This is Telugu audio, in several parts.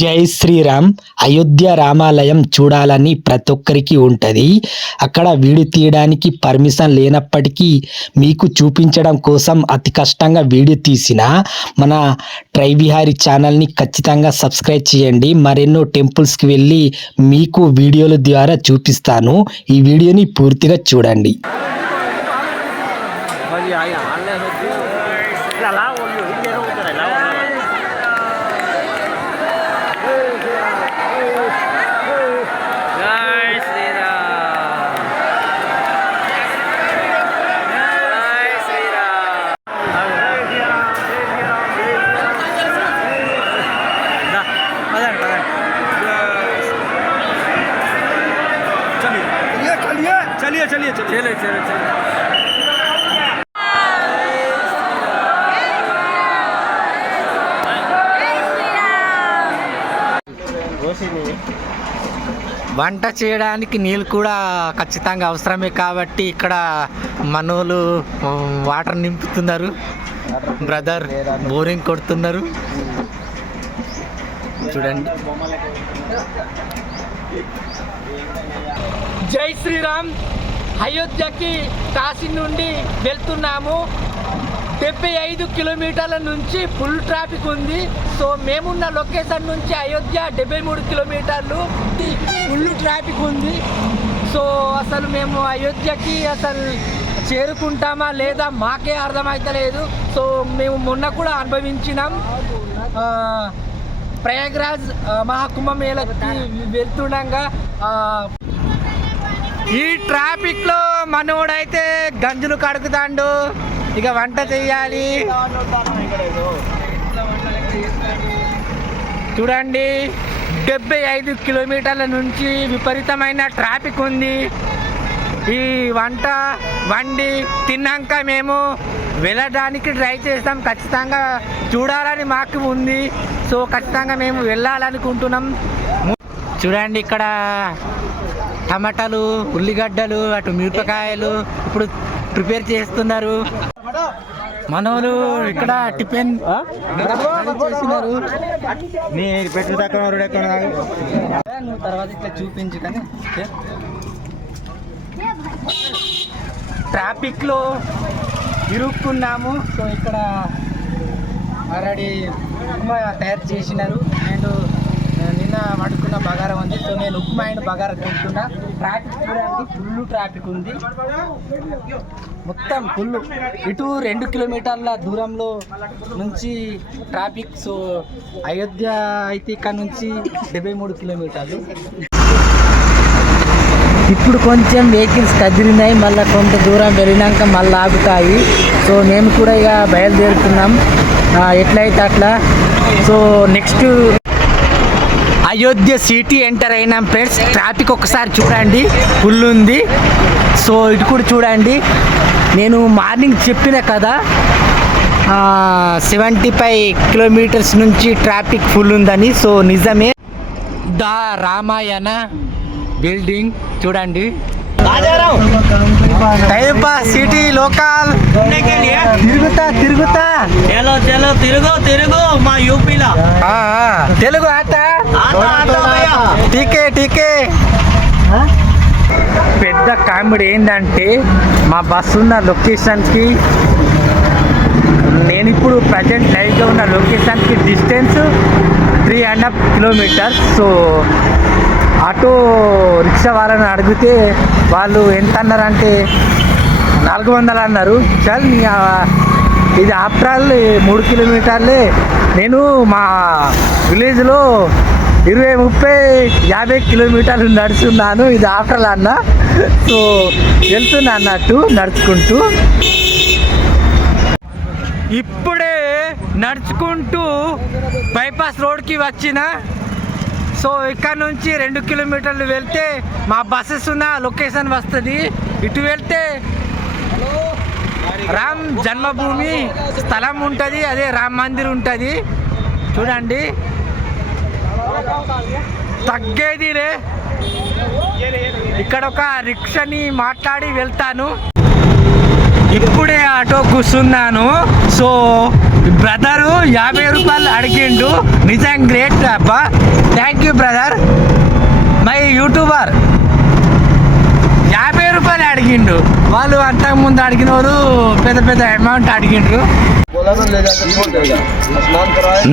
జై శ్రీరామ్. అయోధ్య రామాలయం చూడాలని ప్రతి ఒక్కరికి ఉంటుంది. అక్కడ వీడియో తీయడానికి పర్మిషన్ లేనప్పటికీ మీకు చూపించడం కోసం అతి కష్టంగా వీడియో తీసిన మన ట్రై విహారీ ఛానల్ని ఖచ్చితంగా సబ్స్క్రైబ్ చేయండి. మరెన్నో టెంపుల్స్కి వెళ్ళి మీకు వీడియోల ద్వారా చూపిస్తాను. ఈ వీడియోని పూర్తిగా చూడండి. चलिए चलिए चलिए चलिए चलिए వంట చేయడానికి నీళ్ళు కూడా ఖచ్చితంగా అవసరమే కాబట్టి ఇక్కడ మనోళ్ళు వాటర్ నింపుతున్నారు. బ్రదర్ బోరింగ్ కొడుతున్నారు చూడండి. జై శ్రీరామ్. అయోధ్యకి కాశీ నుండి వెళ్తున్నాము. 75 కిలోమీటర్ల నుంచి ఫుల్ ట్రాఫిక్ ఉంది. సో మేమున్న లొకేషన్ నుంచి అయోధ్య 73 కిలోమీటర్లు ఫుల్ ట్రాఫిక్ ఉంది. సో అసలు మేము అయోధ్యకి అసలు చేరుకుంటామా లేదా మాకే అర్థమవుతలేదు. సో మేము మొన్న కూడా అనుభవించినాం. ప్రయాగ్రాజ్ మహాకుంభమేళకి వెళ్తుండగా ఈ ట్రాఫిక్ లో మనోడైతే గంజులు కడుగుతాండు. ఇక వంట చెయ్యాలి చూడండి. 75 కిలోమీటర్ల నుంచి విపరీతమైన ట్రాఫిక్ ఉంది. ఈ వంట వండి తిన్నాక మేము వెళ్ళడానికి ట్రై చేస్తాం. ఖచ్చితంగా చూడాలని మాకు ఉంది. సో ఖచ్చితంగా మేము వెళ్ళాలనుకుంటున్నాం. చూడండి ఇక్కడ టమాటాలు, ఉల్లిగడ్డలు, అటు మిరపకాయలు ఇప్పుడు ప్రిపేర్ చేస్తున్నారు మనోళ్ళు. ఇక్కడ టిఫిన్ చేస్తున్నారు. తర్వాత ఇట్లా చూపించు. కానీ ట్రాఫిక్లో ఇరుక్కున్నాము. సో ఇక్కడ ఆల్రెడీ ఉప్మా తయారు చేసినారు. అండ్ నిన్న వండుకున్న బగారా ఉంది. సో నేను ఉప్మా అండ్ బగారా తింటున్నా. ట్రాఫిక్ చూడండి, ఫుల్ ట్రాఫిక్ ఉంది మొత్తం ఫుల్. ఇటు 2 కిలోమీటర్ల దూరంలో నుంచి ట్రాఫిక్. సో అయోధ్య అయితే ఇక్కడ నుంచి 73 కిలోమీటర్లు. ఇప్పుడు కొంచెం వెహికల్స్ కదిలినాయి. మళ్ళీ కొంత దూరం వెళ్ళినాక మళ్ళీ ఆగుతాయి. సో మేము కూడా ఇక బయలుదేరుతున్నాం ఎట్లయితే అట్లా. So next Ayodhya city enter అయినాం ఫ్రెండ్స్. ట్రాఫిక్ ఒకసారి చూడండి, ఫుల్ ఉంది. సో ఇటు కూడా చూడండి. నేను మార్నింగ్ చెప్పిన కదా 75 కిలోమీటర్స్ నుంచి ట్రాఫిక్ ఫుల్ ఉందని. సో నిజమే. ద రామాయణ బిల్డింగ్ చూడండి. టైం పాస్ సిటీ లోకల్ తిరుగుతా चलो चलो तिरगो तिरगो మా యూపీలో తెలుగు టీకే. పెద్ద కామెడీ ఏంటంటే మా బస్సు ఉన్న లొకేషన్కి, నేను ఇప్పుడు ప్రజెంట్ లైవ్గా ఉన్న లొకేషన్కి distance 3.5 kilometres. So auto rickshaw వాళ్ళని అడిగితే వాళ్ళు ఎంత అన్నారంటే 400 అన్నారు. చల్ ఇది ఆఫ్టర్ ఆల్ 3 కిలోమీటర్లే. నేను మా విలేజ్లో 20, 30, 50 కిలోమీటర్లు నడుస్తున్నాను. ఇది ఆఫ్టర్ ఆల్ అన్న. సో వెళ్తున్నా అన్నట్టు నడుచుకుంటూ. ఇప్పుడే నడుచుకుంటూ బైపాస్ రోడ్కి వచ్చిన. సో ఇక్కడ నుంచి 2 కిలోమీటర్లు వెళ్తే మా బస్సెస్ ఉన్న లొకేషన్ వస్తుంది. ఇటు వెళ్తే రామ్ జన్మభూమి స్థలం ఉంటుంది, అదే రామ్ మందిర్ ఉంటుంది చూడండి. తగ్గేదిలే. ఇక్కడ ఒక రిక్షాని మాట్లాడి వెళ్తాను. ఇప్పుడే ఆటో కూర్చున్నాను. సో బ్రదరు 50 రూపాయలు అడిగిండు. నిజం గ్రేట్ అబ్బా. Thank you brother. My YouTuber 50 రూపాయలు అడిగిండు. వాళ్ళు అంతకుముందు అడిగిన వాళ్ళు పెద్ద పెద్ద అమౌంట్ అడిగిండ్రు.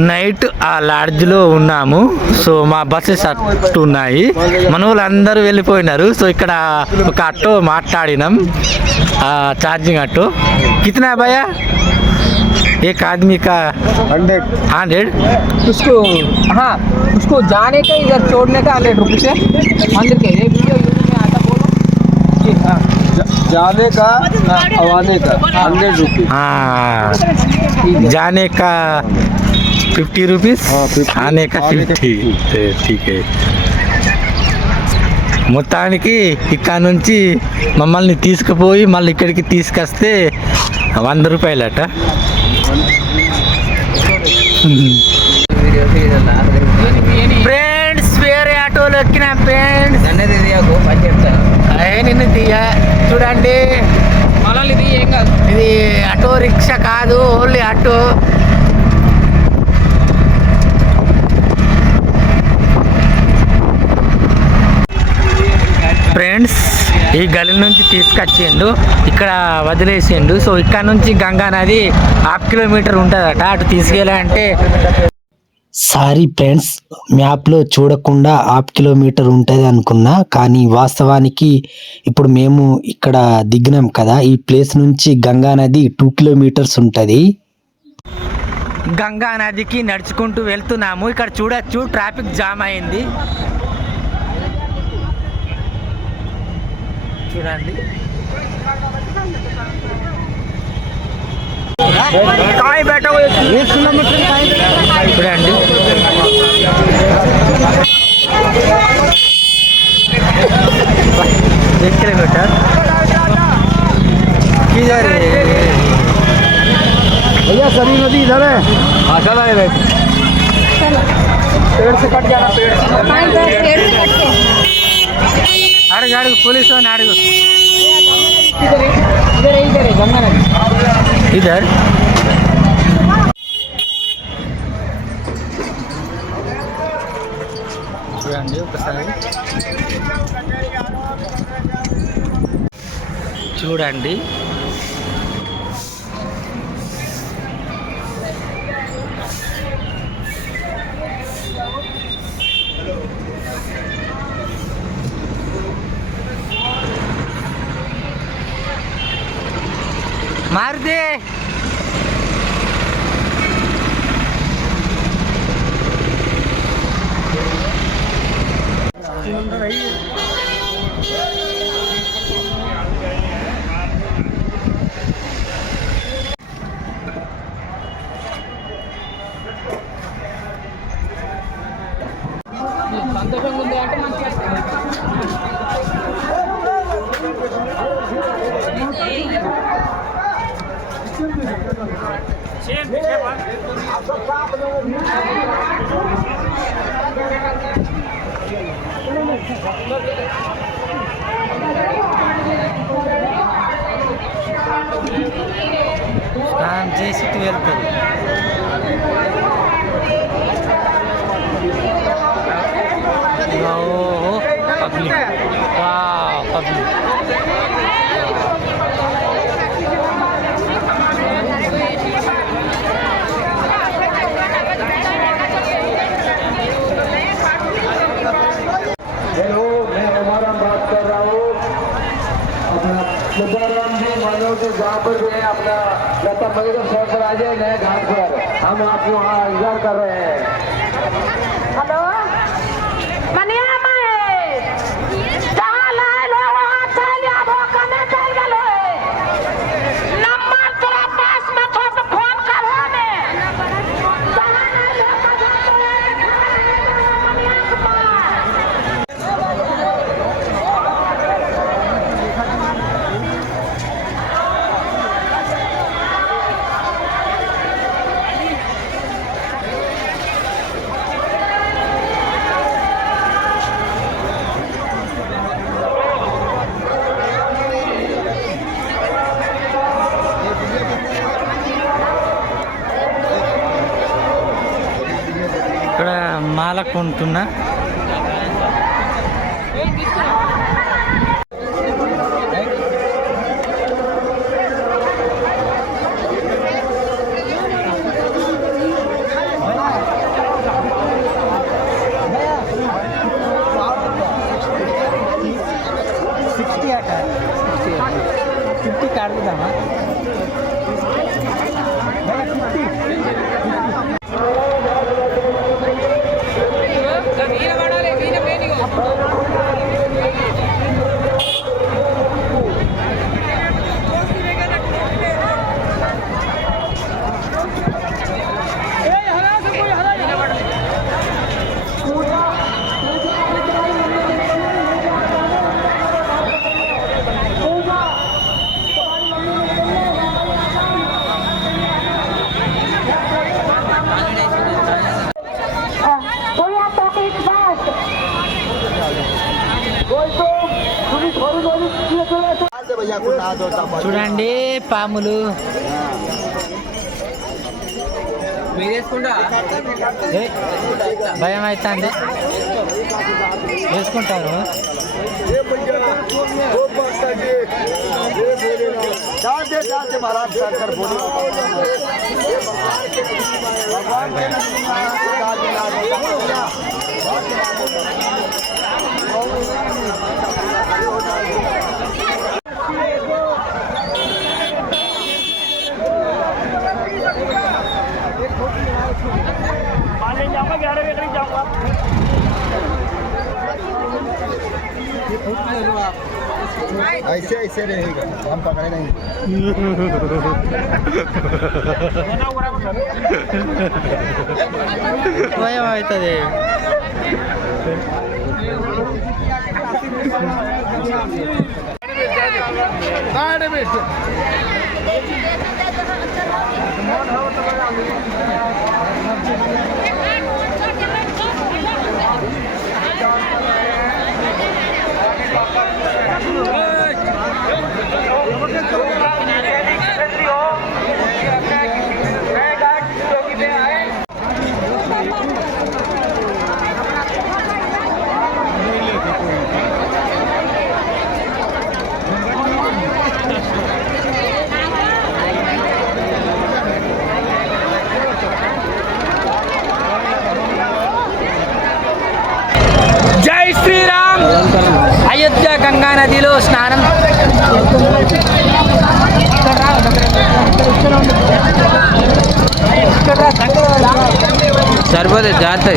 నైట్ ఆ లాడ్జ్లో ఉన్నాము. సో మా బస్సెస్ అట్టు ఉన్నాయి. మన వాళ్ళు అందరూ వెళ్ళిపోయినారు. సో ఇక్కడ ఒక ఆటో మాట్లాడినాం, ఛార్జింగ్ ఆటో. కిतना భయ్యా? एक आदमी का 100. उसको हाँ उसको जाने का इधर छोड़ने का 100 रुपये है मंदिर के। ये वीडियो यूट्यूब में आता बोलो ये हाँ जाने का आने का 100 रुपये। हाँ, जाने का 50 रुपीस, आने का 50. ठीक है. మొత్తానికి ఇక్కడ నుంచి మమ్మల్ని తీసుకుపోయి మళ్ళీ ఇక్కడికి తీసుకొస్తే 100 రూపాయలట. ఫ్రెండ్స్ వేరే ఆటోలో ఎక్కిన ఫ్రెండ్స్ నిన్ను తీయ చూడండి. మనల్ని ఇది ఏం కాదు, ఇది ఆటో రిక్షా కాదు, ఓన్లీ ఆటో. ఫ్రెండ్స్ ఈ గలి నుంచి తీసుకొచ్చిండు, ఇక్కడ వదిలేసిండు. సో ఇక్కడ నుంచి గంగా నది 1/2 కిలోమీటర్ ఉంటుందట. అటు తీసుకెళ్ళాలంటే సారీ ఫ్రెండ్స్, మ్యాప్లో చూడకుండా 1/2 కిలోమీటర్ ఉంటుంది అనుకున్నా, కానీ వాస్తవానికి ఇప్పుడు మేము ఇక్కడ దిగినాం కదా, ఈ ప్లేస్ నుంచి గంగా నది 2 కిలోమీటర్స్ ఉంటుంది. గంగా నదికి నడుచుకుంటూ వెళ్తున్నాము. ఇక్కడ చూడొచ్చు ట్రాఫిక్ జామ్ అయింది. చూడండి చూడండి. కిలోమీటర్ भैया सरी नदी इधर है। हाँ चला है पेड़ से कट गया ना, पेड़ से అడుగు అడుగు పోలీసు అని అడుగు. इधर है गंगा नदी ఇద్దరు చూడండి ఒకసారి చూడండి. मार दे. సంతోషంగా ఉంది అంటే మంచిగా స్నానం చేసి వెళ్తారు. పబ్లిక్ పబ్లిక్ हेलो, मैं हमारा बात कर रहा हूँ अपना सुब्बाराम जी मानो के जहाँ पर जो है अपना लता मंगेशकर पर आ जाए नए घाट पर, हम आपको वहाँ इंतजार कर रहे हैं। हेलो मनिया में जहाँ लाए लो वहाँ चल जाबो, कने चल गलो नंबर तेरा पास में तो फोन करो ने जहाँ लाए लो कने मनिया के पास। వాళ్ళకు కొంటున్నా. చూడండి పాములు. భయం అవుతుంది, వేసుకుంటారు. ऐसे ऐसे रहेगा, हम पकड़े नहीं. భయం అవుతుంది. జై శ్రీరామ్. అయోధ్య గంగా నదిలో స్నానం. సరిపోతే జాగ్రత్త.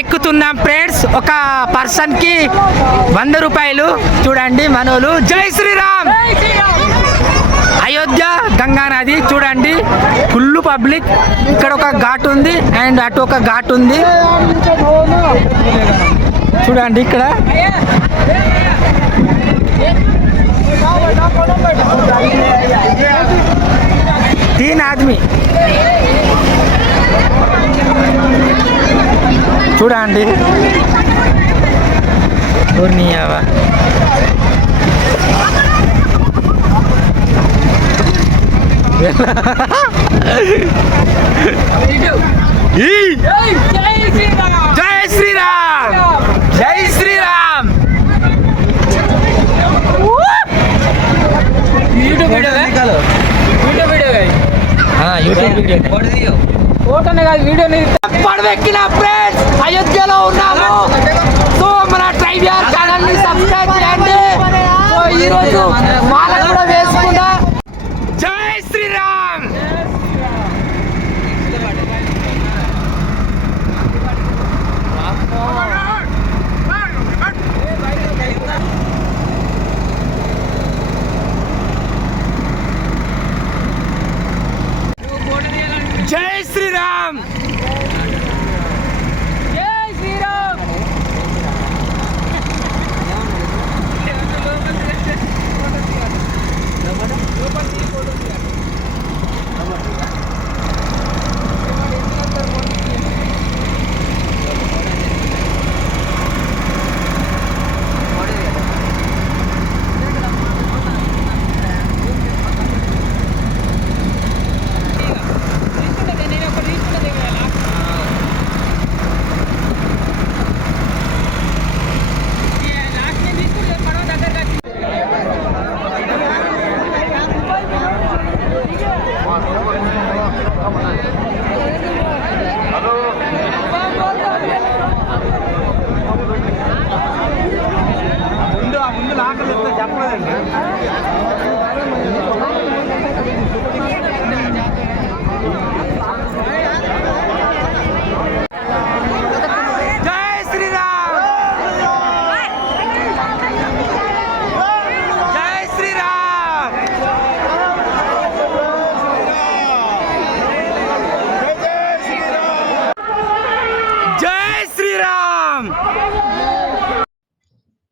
ఎక్కుతున్నాం ఫ్రెండ్స్. ఒక పర్సన్ కి 100 రూపాయలు. చూడండి మనోళ్ళు. జై శ్రీరామ్. అయోధ్య గంగా నది చూడండి, ఫుల్ పబ్లిక్. ఇక్కడ ఒక ఘాట్ ఉంది అండ్ అటు ఒక ఘాట్ ఉంది చూడండి. ఇక్కడ 3 ఆदमी చూడండి. పూర్ణియావా జై శ్రీరామ్ జై శ్రీరామ్ పడవెక్కిన ఫ్రెండ్స్ అయోధ్యలో ఉన్నాము. సో మన ట్రైబియర్ ఛానల్ ని సబ్స్క్రైబ్ చేయండి. సో ఈరోజు మాల కూడా వేసుకున్నా. జై శ్రీరామ్ జై శ్రీరామ్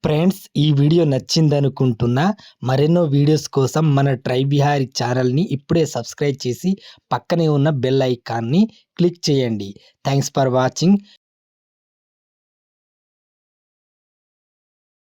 ఫ్రెండ్స్, ఈ వీడియో నచ్చిందనుకుంటున్నా. మరెన్నో వీడియోస్ కోసం మన ట్రై బిహారీ ఛానల్ని ఇప్పుడే సబ్స్క్రైబ్ చేసి పక్కనే ఉన్న బెల్ ఐకాన్ని క్లిక్ చేయండి. Thanks for watching.